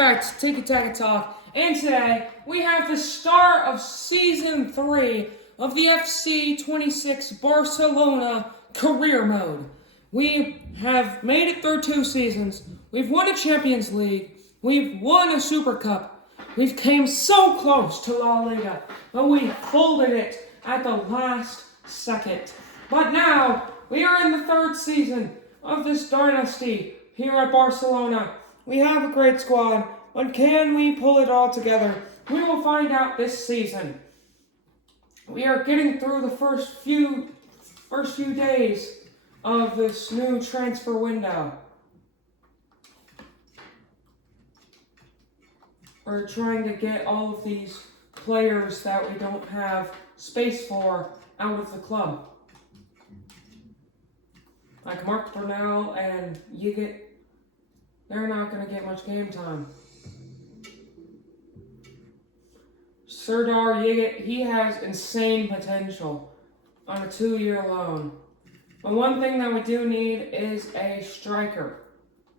back to Tiki Taka Talk, and today we have the start of Season 3 of the FC 26 Barcelona Career Mode. We have made it through 2 seasons, we've won a Champions League, we've won a Super Cup, we've came so close to La Liga, but we folded it at the last second. But now, we are in the 3rd season of this dynasty here at Barcelona. We have a great squad, but can we pull it all together? We will find out this season. We are getting through the first few days of this new transfer window. We're trying to get all of these players that we don't have space for out of the club. Like Mark Brunel and Yigit, they're not going to get much game time. Serdar Yigit, he has insane potential on a 2-year loan. But one thing that we do need is a striker.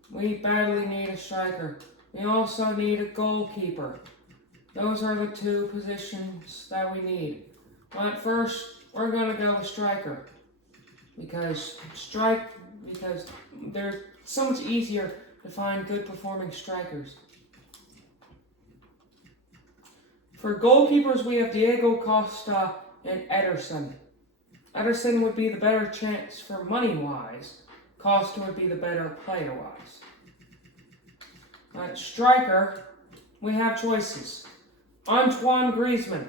We badly need a striker. We also need a goalkeeper. Those are the 2 positions that we need. But first, we're going to go with striker. Because they're so much easier to find good performing strikers. For goalkeepers, we have Diego Costa and Ederson. Ederson would be the better chance for money-wise. Costa would be the better player-wise. At striker, we have choices. Antoine Griezmann.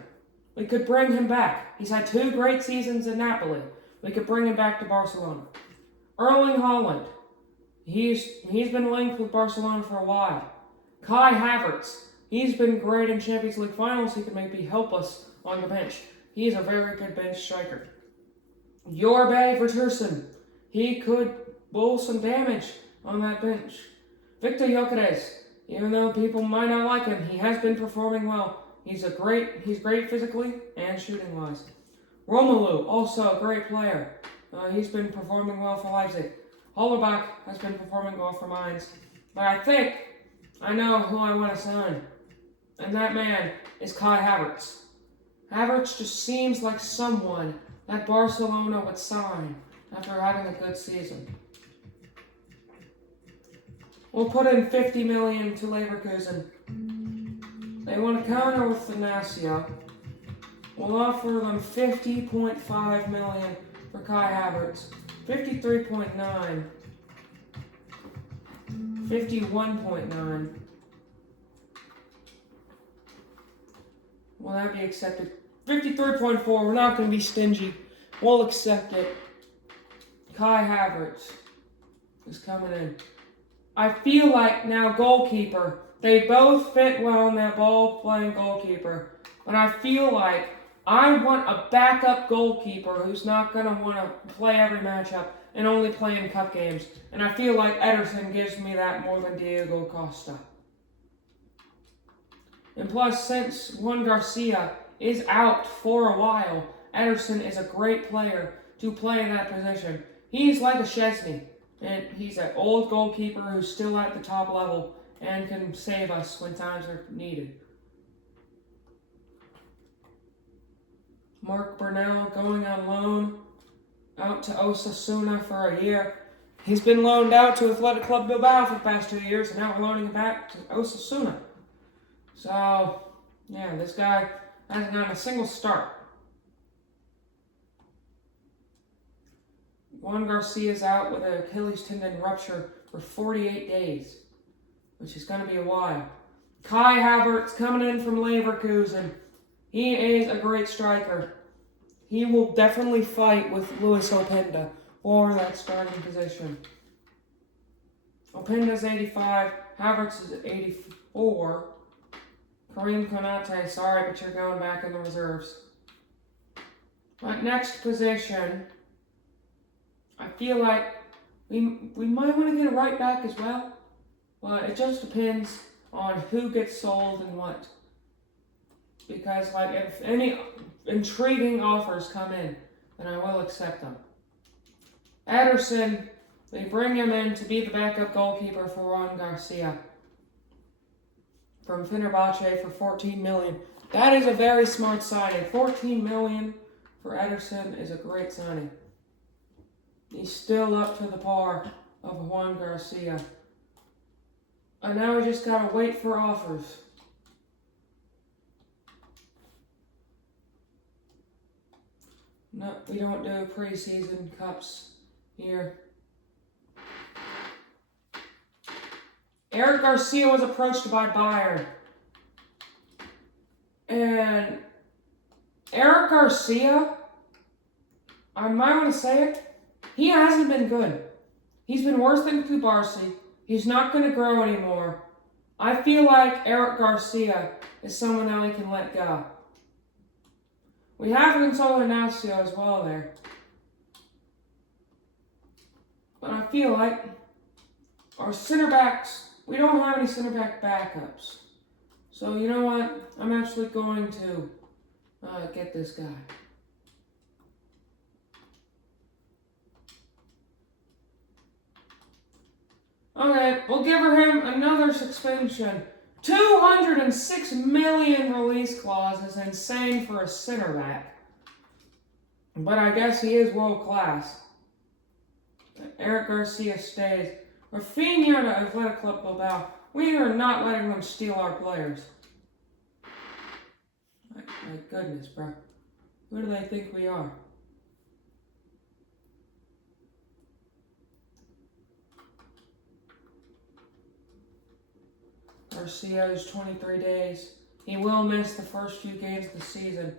We could bring him back. He's had 2 great seasons in Napoli. We could bring him back to Barcelona. Erling Haaland. He's been linked with Barcelona for a while. Kai Havertz. He's been great in Champions League finals. He could maybe help us on the bench. He's a very good bench striker. Jorge Vertonghen. He could bowl some damage on that bench. Victor Gyökeres. Even though people might not like him, he has been performing well. He's great physically and shooting wise. Romelu, also a great player. He's been performing well for Leipzig. Hollerbach has been performing well for Mainz. But I think I know who I want to sign. And that man is Kai Havertz. Havertz just seems like someone that Barcelona would sign after having a good season. We'll put in 50 million to Leverkusen. They want to counter with Venezia. We'll offer them 50.5 million for Kai Havertz. 53.9. 51.9. Will that be accepted? 53.4. We're not going to be stingy. We'll accept it. Kai Havertz is coming in. I feel like now goalkeeper. They both fit well in that ball-playing goalkeeper. But I feel like I want a backup goalkeeper who's not going to want to play every matchup and only play in cup games. And I feel like Ederson gives me that more than Diego Costa. And plus, since Juan Garcia is out for a while, Ederson is a great player to play that position. He's like a Szczesny, and he's an old goalkeeper who's still at the top level and can save us when times are needed. Mark Brunel going on loan out to Osasuna for a year. He's been loaned out to Athletic Club Bilbao for the past 2 years, and now we're loaning him back to Osasuna. So, yeah, this guy hasn't gotten a single start. Juan Garcia's out with an Achilles tendon rupture for 48 days, which is going to be a while. Kai Havertz coming in from Leverkusen. He is a great striker. He will definitely fight with Luis Openda for that starting position. Openda's 85, Havertz is 84. Karim Konate, sorry, but you're going back in the reserves. But next position, I feel like we might want to get a right back as well. But it just depends on who gets sold and what. Because like if any intriguing offers come in, then I will accept them. Ederson, they bring him in to be the backup goalkeeper for Juan Garcia. from Fenerbahce for 14 million. That is a very smart signing. 14 million for Ederson is a great signing. He's still up to the par of Juan Garcia. And now we just gotta wait for offers. No, we don't do preseason cups here. Eric Garcia was approached by Bayern. And Eric Garcia, I might want to say it, he hasn't been good. He's been worse than Kubarsi. He's not going to grow anymore. I feel like Eric Garcia is someone that we can let go. We have Gonzalo Ignacio as well there. But I feel like our center backs, we don't have any center back backups. So you know what? I'm actually going to get this guy. Okay, we'll give him another suspension. 206 million release clause is insane for a center back. But I guess he is world class. Eric Garcia stays. Raphina to Athletic Club Bilbao. We are not letting them steal our players. My goodness, bro. Who do they think we are? Garcia is 23 days. He will miss the first few games of the season.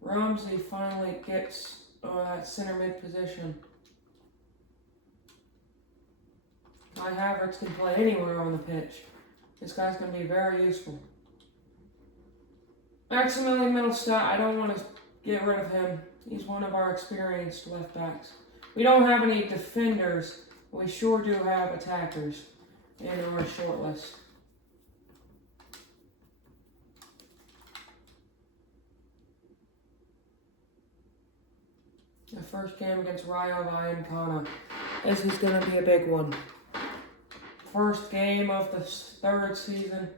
Ramsey finally gets that center mid position. Kai Havertz can play anywhere on the pitch. This guy's going to be very useful. Maximilian Mittelstadt, I don't want to get rid of him. He's one of our experienced left backs. We don't have any defenders, but we sure do have attackers in our short list. The first game against Rayo Vallecano. This is going to be a big one. First game of the third season.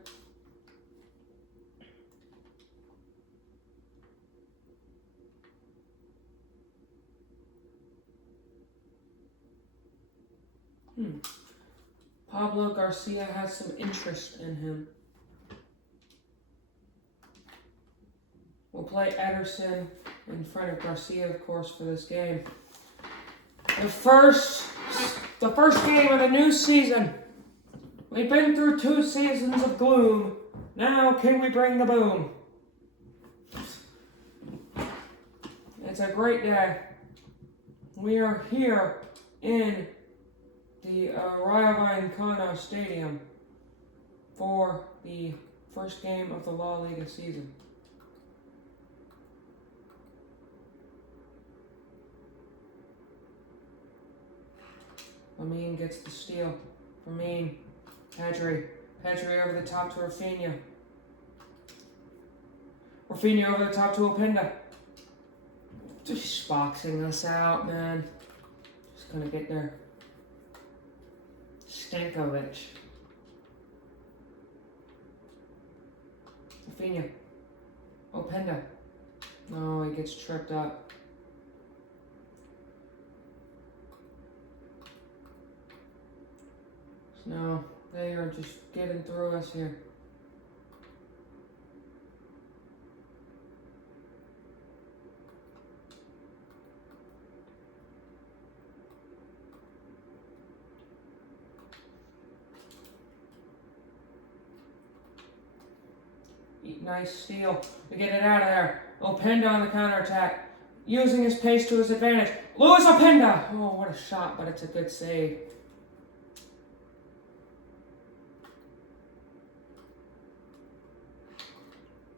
Pablo Garcia has some interest in him. We'll play Ederson in front of Garcia, of course, for this game. The first game of the new season. We've been through 2 seasons of gloom. Now can we bring the boom? It's a great day. We are here in the Rayo Vallecano Stadium for the first game of the La Liga season. Lamine gets the steal. Lamine. Pedri over the top to Raphina. Raphina over the top to Openda. Just boxing us out, man. Just gonna get there. Stankovic. Raphina. Openda. No, he gets tripped up. No, they are just getting through us here. Nice steal. We get it out of there. Openda on the counterattack. Using his pace to his advantage. Luis Openda! Oh, what a shot, but it's a good save.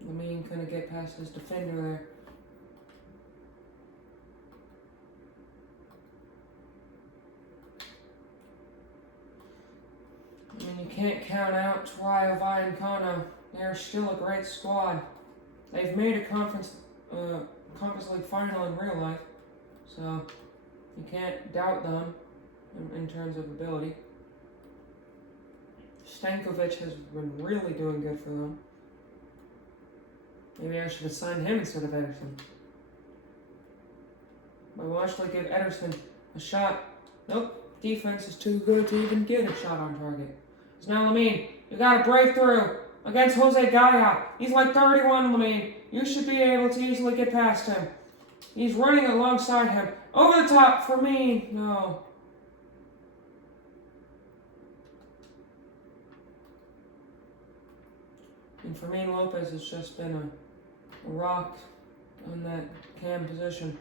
Lamine couldn't get past his defender there. I mean, you can't count out Rayo Vallecano. They're still a great squad. They've made a Conference League final in real life, so you can't doubt them in terms of ability. Stankovic has been really doing good for them. Maybe I should have signed him instead of Ederson. But we'll actually give Ederson a shot. Nope. Defense is too good to even get a shot on target. So now, Lamine, you got to break through against Jose Gaia. He's like 31, Lamine. You should be able to easily get past him. He's running alongside him. Over the top for me. No. And Fermin Lopez has just been a rock on that cam position.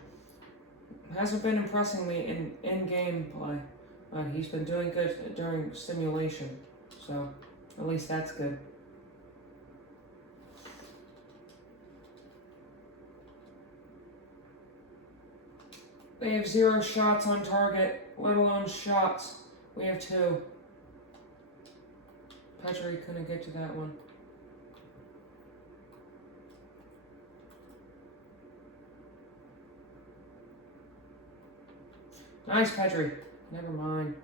Hasn't been impressing me in game play. He's been doing good during simulation. So, at least that's good. They have 0 shots on target, let alone shots. We have 2. Pedri couldn't get to that one. Nice, Pedri. Never mind.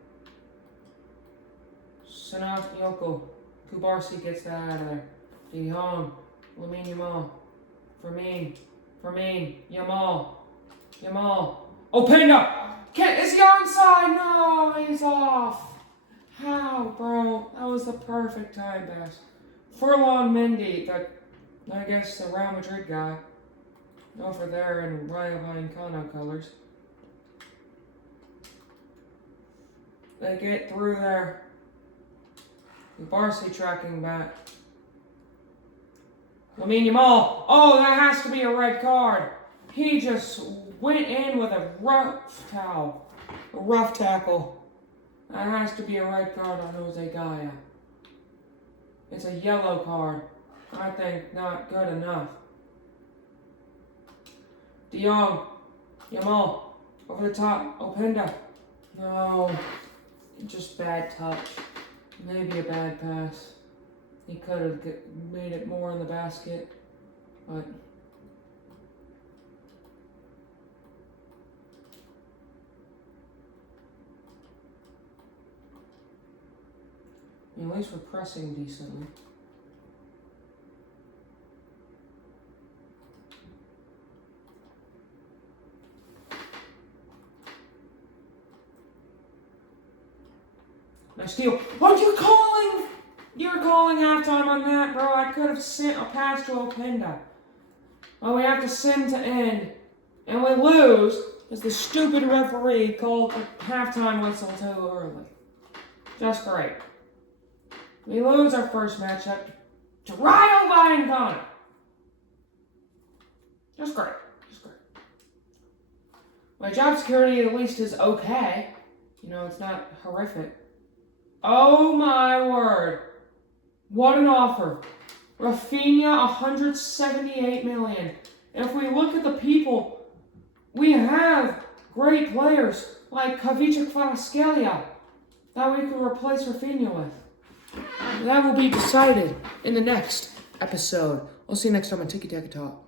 Sanat Yoko. Kubarsi gets that out of there. De Jong. Lamine Yamal. Fermin. Yamal. Openda! Is he onside? No, he's off. How, bro? That was the perfect time pass. Furlong Mendy, I guess the Real Madrid guy. Over there in Rayo Vallecano colors. They get through there. Barcy tracking back. Lamine Yamal. Oh, that has to be a red card. He just went in with a rough tackle. That has to be a red card on Jose Gaia. It's a yellow card. I think not good enough. De Jong. Yamal. Over the top. Openda. No. Just bad touch. Maybe a bad pass. He could have made it more in the basket, but at least we're pressing decently. Nice steal. Oh, you're calling halftime on that, bro. I could have sent a pass to Openda. Oh, we have to send to end. And we lose as the stupid referee called the halftime whistle too early. Just great. We lose our first matchup to Rayo Vallecano. Just great. My job security at least is okay. You know, it's not horrific. Oh my word. What an offer. Raphina, 178 million. And if we look at the people, we have great players like Kavica Kvaratskhelia that we can replace Raphina with. That will be decided in the next episode. I'll see you next time on Tiki Taka Talk.